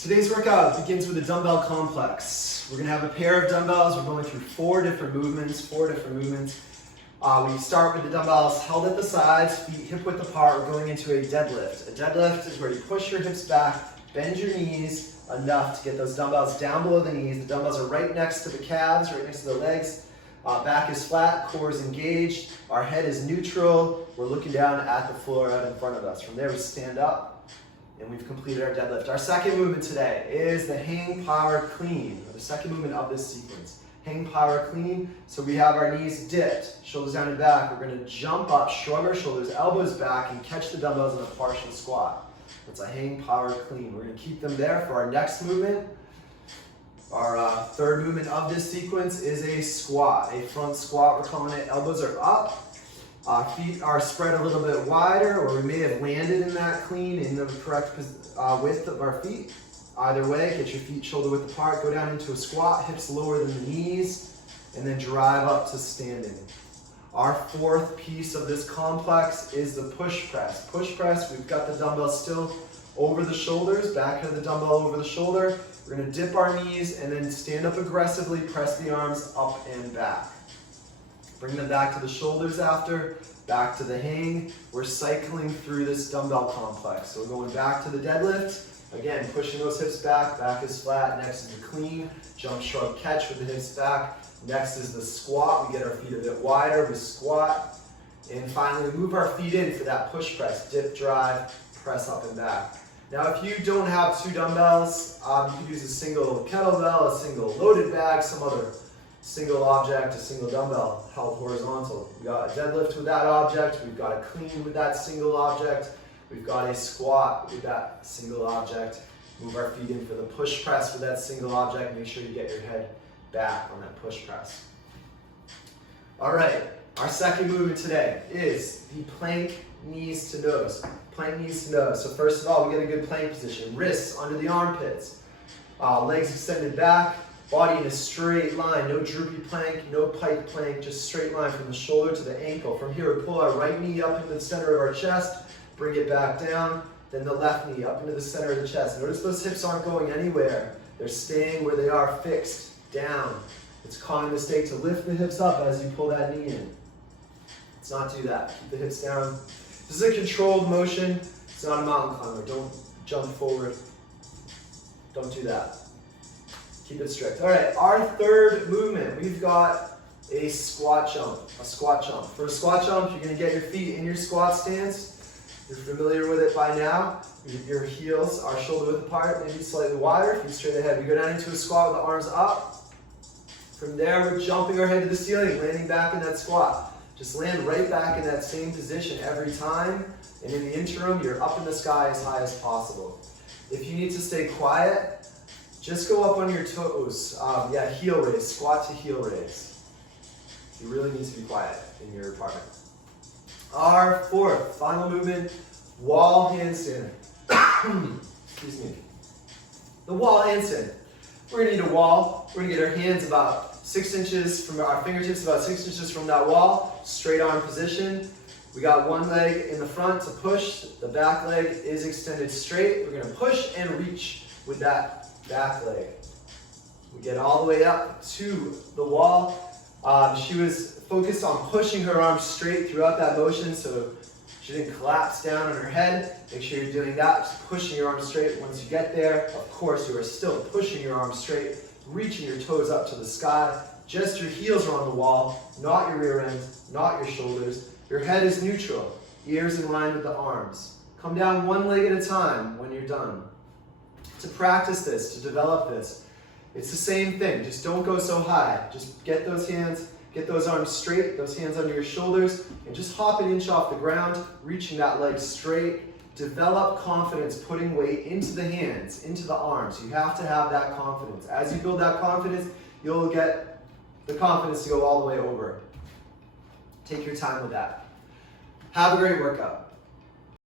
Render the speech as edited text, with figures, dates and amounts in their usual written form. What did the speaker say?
Today's workout begins with a dumbbell complex. We're gonna have a pair of dumbbells. We're going through four different movements. We start with the dumbbells held at the sides, feet hip width apart. We're going into a deadlift. A deadlift is where you push your hips back, bend your knees enough to get those dumbbells down below the knees. The dumbbells are right next to the calves, right next to the legs. Back is flat, core is engaged, our head is neutral. We're looking down at the floor out in front of us. From there we stand up and we've completed our deadlift. Our second movement today is the hang power clean, or the second movement of this sequence. Hang power clean. So we have our knees dipped, shoulders down and back. We're gonna jump up, shrug our shoulders, elbows back, and catch the dumbbells in a partial squat. That's a hang power clean. We're gonna keep them there for our next movement. Our third movement of this sequence is a squat, a front squat. We're calling it. Elbows are up. Feet are spread a little bit wider, or we may have landed in that clean in the correct width of our feet. Either way, get your feet shoulder width apart, go down into a squat, hips lower than the knees, and then drive up to standing. Our fourth piece of this complex is the push press. Push press, we've got the dumbbell still over the shoulders, back of the dumbbell over the shoulder. We're gonna dip our knees and then stand up aggressively, press the arms up and back. Bring them back to the shoulders after, back to the hang. We're cycling through this dumbbell complex. So we're going back to the deadlift. Again, pushing those hips back, back is flat, next is the clean, jump, shrug, catch with the hips back. Next is the squat, we get our feet a bit wider, we squat. And finally, we move our feet in for that push press, dip, drive, press up and back. Now, if you don't have two dumbbells, you can use a single kettlebell, a single loaded bag, some other single object, a single dumbbell held horizontal. We got a deadlift with that object, we've got a clean with that single object, we've got a squat with that single object. Move our feet in for the push press with that single object. Make sure you get your head back on that push press. All right, our second movement today is the plank knees to nose. Plank knees to nose. So first of all, we get a good plank position. Wrists under the armpits. Legs extended back. Body in a straight line. No droopy plank, no pike plank. Just straight line from the shoulder to the ankle. From here, we pull our right knee up into the center of our chest. Bring it back down. Then the left knee up into the center of the chest. Notice those hips aren't going anywhere. They're staying where they are, fixed, down. It's a common mistake to lift the hips up as you pull that knee in. Let's not do that. Keep the hips down. This is a controlled motion. It's not a mountain climber. Don't jump forward. Don't do that. Keep it strict. All right, our third movement, we've got a squat jump. A squat jump. For a squat jump, you're going to get your feet in your squat stance. You're familiar with it by now. Your heels are shoulder width apart, maybe slightly wider, feet straight ahead. We go down into a squat with the arms up. From there, we're jumping our head to the ceiling, landing back in that squat. Just land right back in that same position every time. And in the interim, you're up in the sky as high as possible. If you need to stay quiet, just go up on your toes. Heel raise, squat to heel raise. You really need to be quiet in your apartment. Our fourth, final movement, wall handstand. Excuse me. The wall handstand. We're gonna need a wall. We're gonna get our hands about 6 inches from our fingertips, about 6 inches from that wall, straight arm position. We got one leg in the front to push. The back leg is extended straight. We're gonna push and reach with that back leg. We get all the way up to the wall. She was focused on pushing her arms straight throughout that motion, so she didn't collapse down on her head. Make sure you're doing that, just pushing your arms straight. Once you get there, of course, you are still pushing your arms straight, reaching your toes up to the sky. Just your heels are on the wall, not your rear end, not your shoulders. Your head is neutral, ears in line with the arms. Come down one leg at a time when you're done. To practice this, to develop this, it's the same thing. Just don't go so high. Just get those hands, get those arms straight, those hands under your shoulders, and just hop an inch off the ground, reaching that leg straight. Develop confidence putting weight into the hands, into the arms. You have to have that confidence. As you build that confidence, you'll get the confidence to go all the way over. Take your time with that. Have a great workout.